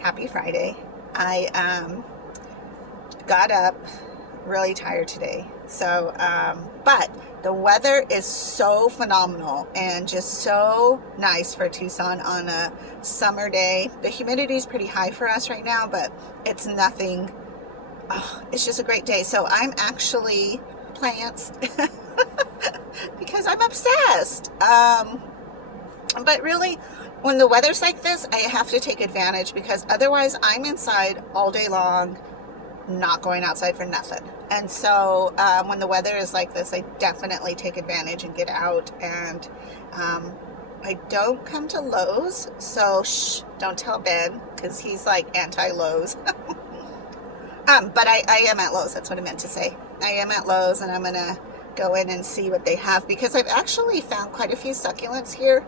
Happy Friday. I got up really tired today. So, but the weather is so phenomenal and just so nice for Tucson on a summer day. The humidity is pretty high for us right now, but it's nothing. Oh, it's just a great day. So I'm actually plants because I'm obsessed. But really, when the weather's like this, I have to take advantage because otherwise I'm inside all day long, not going outside for nothing. And so when the weather is like this, I definitely take advantage and get out. And I don't come to Lowe's, so shh, don't tell Ben because he's like anti-Lowe's. But I am at Lowe's. That's what I meant to say. I am at Lowe's, and I'm gonna go in and see what they have because I've actually found quite a few succulents here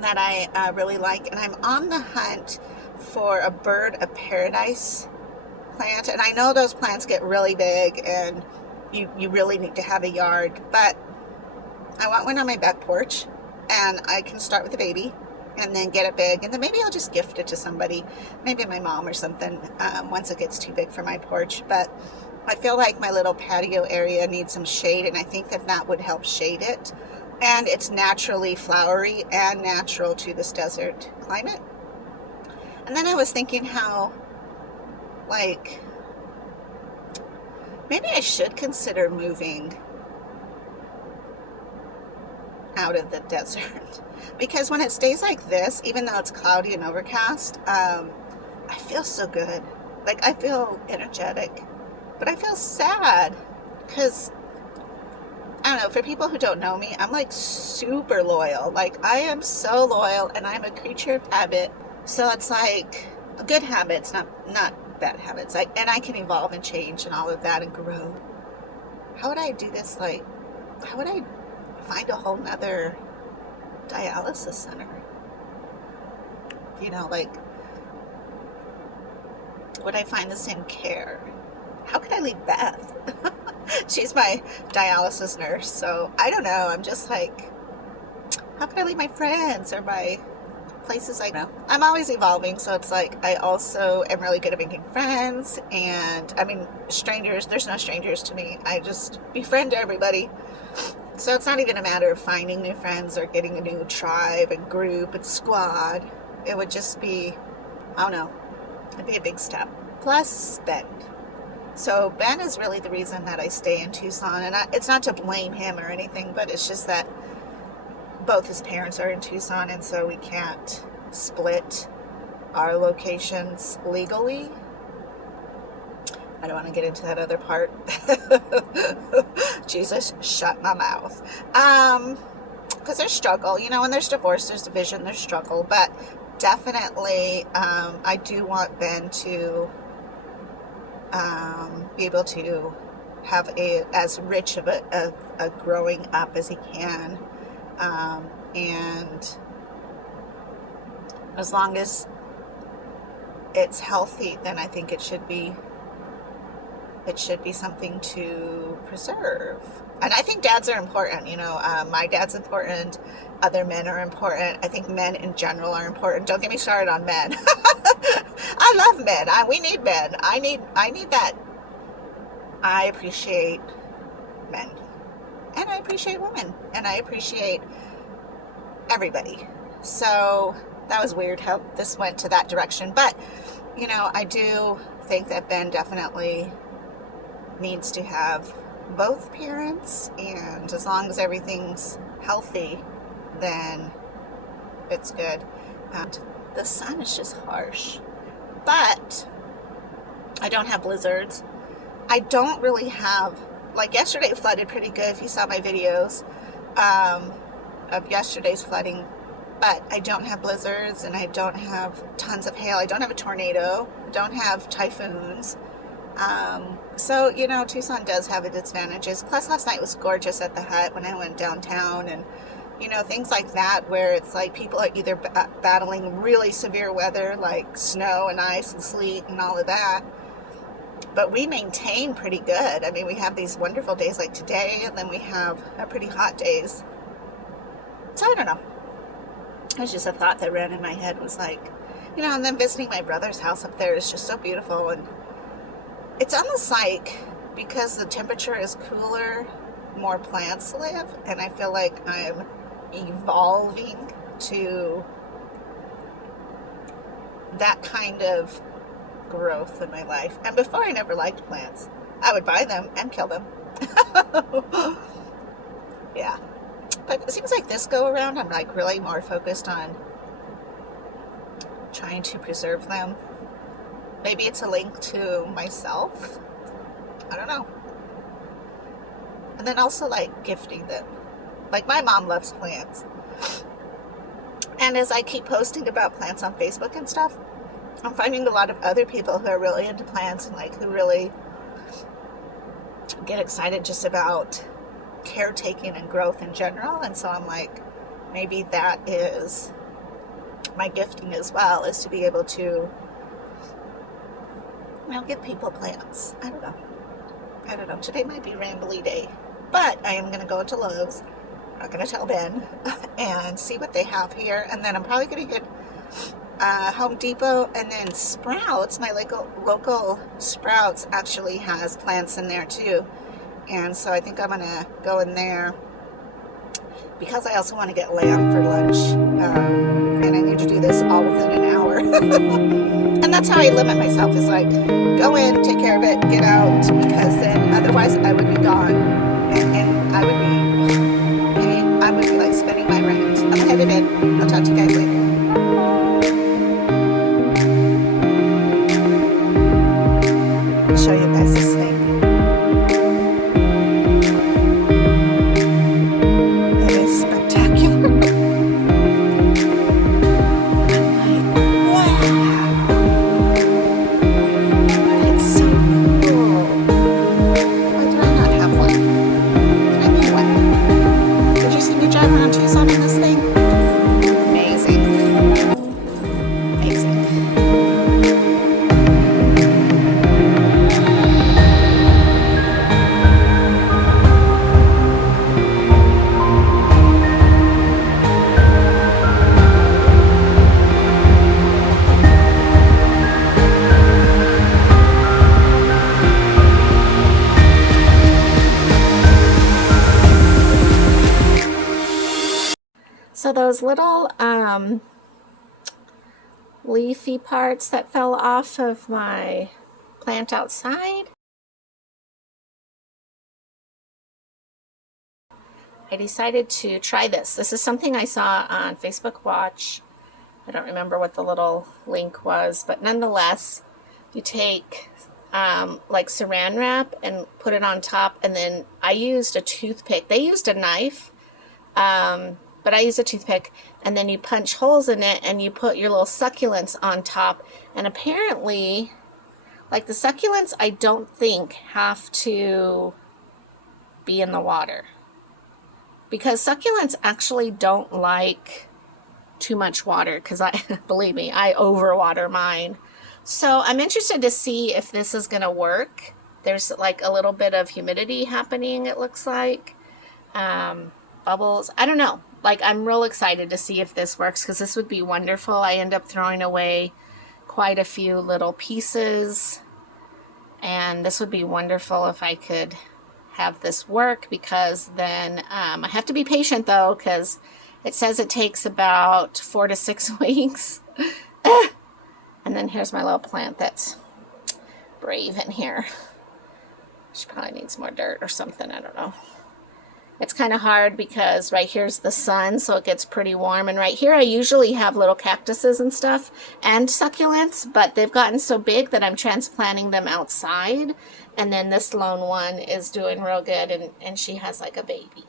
that I really like, and I'm on the hunt for a bird of paradise plant. And I know those plants get really big and you really need to have a yard, but I want one on my back porch, and I can start with a baby and then get it big, and then maybe I'll just gift it to somebody, maybe my mom or something, once it gets too big for my porch. But I feel like my little patio area needs some shade, and I think that would help shade it. And it's naturally flowery and natural to this desert climate. And then I was thinking how, like, maybe I should consider moving out of the desert. Because when it stays like this, even though it's cloudy and overcast, I feel so good. Like, I feel energetic. But I feel sad because, I don't know, for people who don't know me, I'm like super loyal. Like, I am so loyal, and I'm a creature of habit. So it's like good habits, not bad habits. And I can evolve and change and all of that and grow. How would I do this? Like, how would I find a whole nother dialysis center? You know, like, would I find the same care? How could I leave Beth? She's my dialysis nurse, so I don't know. I'm just like, how could I leave my friends or my places I know? I'm always evolving, so it's like I also am really good at making friends. And I mean, strangers, there's no strangers to me. I just befriend everybody. So it's not even a matter of finding new friends or getting a new tribe and group and squad. It would just be, I don't know, it'd be a big step. Plus Ben. So Ben is really the reason that I stay in Tucson, and it's not to blame him or anything, but it's just that both his parents are in Tucson, and so we can't split our locations legally. I don't want to get into that other part. Jesus, shut my mouth. Because there's struggle, you know, when there's divorce, there's division, there's struggle, but definitely I do want Ben to be able to have as rich of a growing up as he can, and as long as it's healthy, then I think it should be something to preserve. And I think dads are important, you know. My dad's important, other men are important. I think men in general are important. Don't get me started on men. I love men. We need men. I need that. I appreciate men, and I appreciate women, and I appreciate everybody. So that was weird how this went to that direction, but you know, I do think that Ben definitely needs to have both parents, and as long as everything's healthy, then it's good. The sun is just harsh, but I don't have blizzards. I don't really have, like, yesterday it flooded pretty good if you saw my videos of yesterday's flooding, but I don't have blizzards, and I don't have tons of hail. I don't have a tornado. I don't have typhoons. So, you know, Tucson does have its advantages. Plus, last night was gorgeous at the hut when I went downtown, and, you know, things like that where it's like people are either battling really severe weather like snow and ice and sleet and all of that, but we maintain pretty good. I mean, we have these wonderful days like today, and then we have pretty hot days. So I don't know. It was just a thought that ran in my head, was like, You know, and then visiting my brother's house up there is just so beautiful. And it's almost like, because the temperature is cooler, more plants live. And I feel like I'm evolving to that kind of growth in my life. And before, I never liked plants. I would buy them and kill them. Yeah. But it seems like this go around, I'm like really more focused on trying to preserve them. Maybe it's a link to myself. I don't know. And then also like gifting them. Like my mom loves plants. And as I keep posting about plants on Facebook and stuff, I'm finding a lot of other people who are really into plants and like who really get excited just about caretaking and growth in general. And so I'm like, maybe that is my gifting as well, is to be able to, you know, give people plants. I don't know. Today might be rambly day, but I am going to go into Lowe's. I'm not going to tell Ben, and see what they have here. And then I'm probably going to get Home Depot, and then Sprouts. My local Sprouts actually has plants in there too. And so I think I'm going to go in there because I also want to get lamb for lunch. And I need to do this all within an hour. And that's how I limit myself, is like, go in, take care of it, get out, because then otherwise I would be gone. And I would be like spending my rent. I'm headed in. I'll talk to you guys later. I'll show you guys this thing. It is spectacular. I'm like, wow. It's so cool. Why did I not have one? I need one. Did you see me drive around Tucson in this thing? Amazing. Amazing. So those little leafy parts that fell off of my plant outside, I decided to try this. This is something I saw on Facebook Watch. I don't remember what the little link was, but nonetheless, you take like saran wrap and put it on top, and then I used a toothpick. They used a knife, but I used a toothpick, and then you punch holes in it and you put your little succulents on top. And apparently, like the succulents, I don't think have to be in the water, because succulents actually don't like too much water, because believe me, I overwater mine. So I'm interested to see if this is going to work. There's like a little bit of humidity happening, it looks like. Bubbles. I don't know. Like, I'm real excited to see if this works, because this would be wonderful. I end up throwing away quite a few little pieces, and this would be wonderful if I could have this work, because then I have to be patient though, because it says it takes about 4 to 6 weeks. And then here's my little plant that's brave in here. She probably needs more dirt or something, I don't know. It's kind of hard because right here's the sun, so it gets pretty warm. And right here I usually have little cactuses and stuff and succulents, but they've gotten so big that I'm transplanting them outside. And then this lone one is doing real good, and she has like a baby.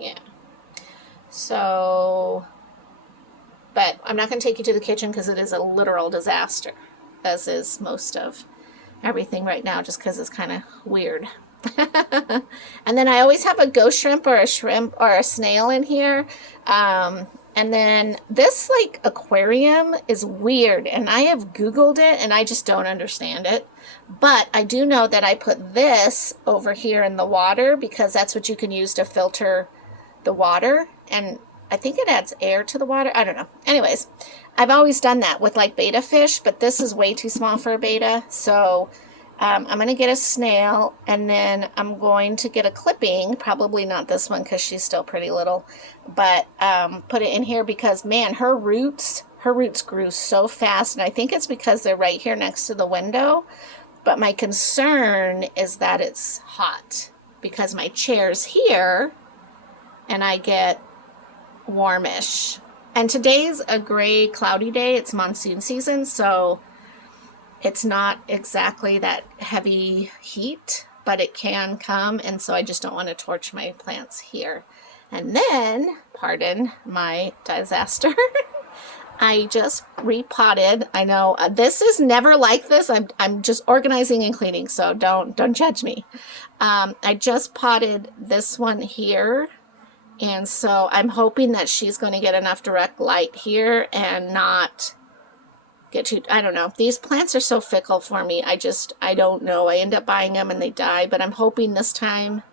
Yeah. So, but I'm not going to take you to the kitchen because it is a literal disaster, as is most of everything right now, just because it's kind of weird. And then I always have a ghost shrimp or a snail in here. And then this like aquarium is weird, and I have Googled it and I just don't understand it. But I do know that I put this over here in the water because that's what you can use to filter the water. And I think it adds air to the water. I don't know. Anyways, I've always done that with like betta fish, but this is way too small for a betta. So I'm going to get a snail, and then I'm going to get a clipping. Probably not this one because she's still pretty little, but put it in here because, man, her roots grew so fast, and I think it's because they're right here next to the window. But my concern is that it's hot because my chair's here and I get warmish. And today's a gray, cloudy day. It's monsoon season, so it's not exactly that heavy heat, but it can come, and so I just don't want to torch my plants here. And then, pardon my disaster, I just repotted. I know this is never like this. I'm just organizing and cleaning, so don't judge me. I just potted this one here, and so I'm hoping that she's going to get enough direct light here and not get too, I don't know. These plants are so fickle for me. I don't know. I end up buying them and they die, but I'm hoping this time,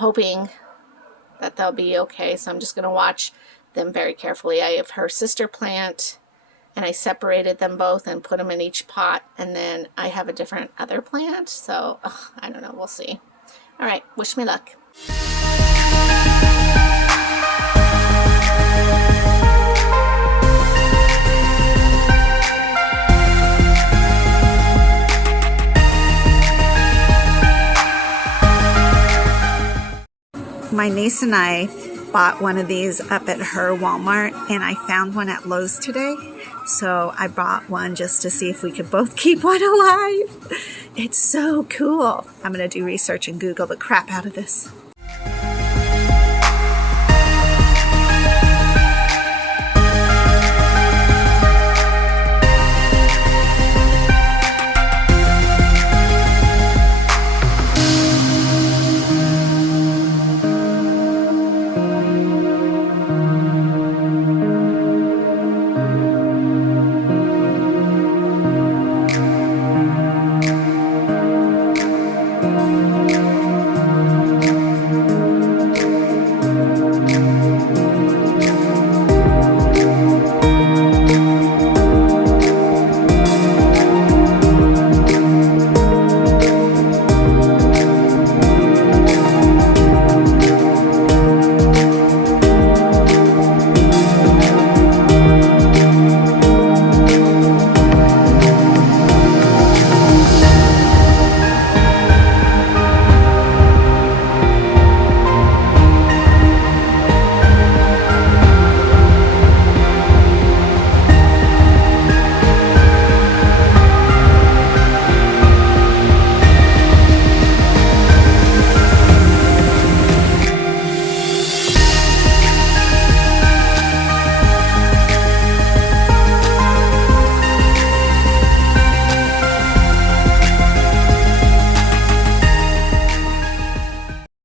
that they'll be okay. So I'm just going to watch them very carefully. I have her sister plant, and I separated them both and put them in each pot, and then I have a different other plant. So I don't know. We'll see. All right. Wish me luck. My niece and I bought one of these up at her Walmart, and I found one at Lowe's today. So I bought one just to see if we could both keep one alive. It's so cool. I'm going to do research and Google the crap out of this.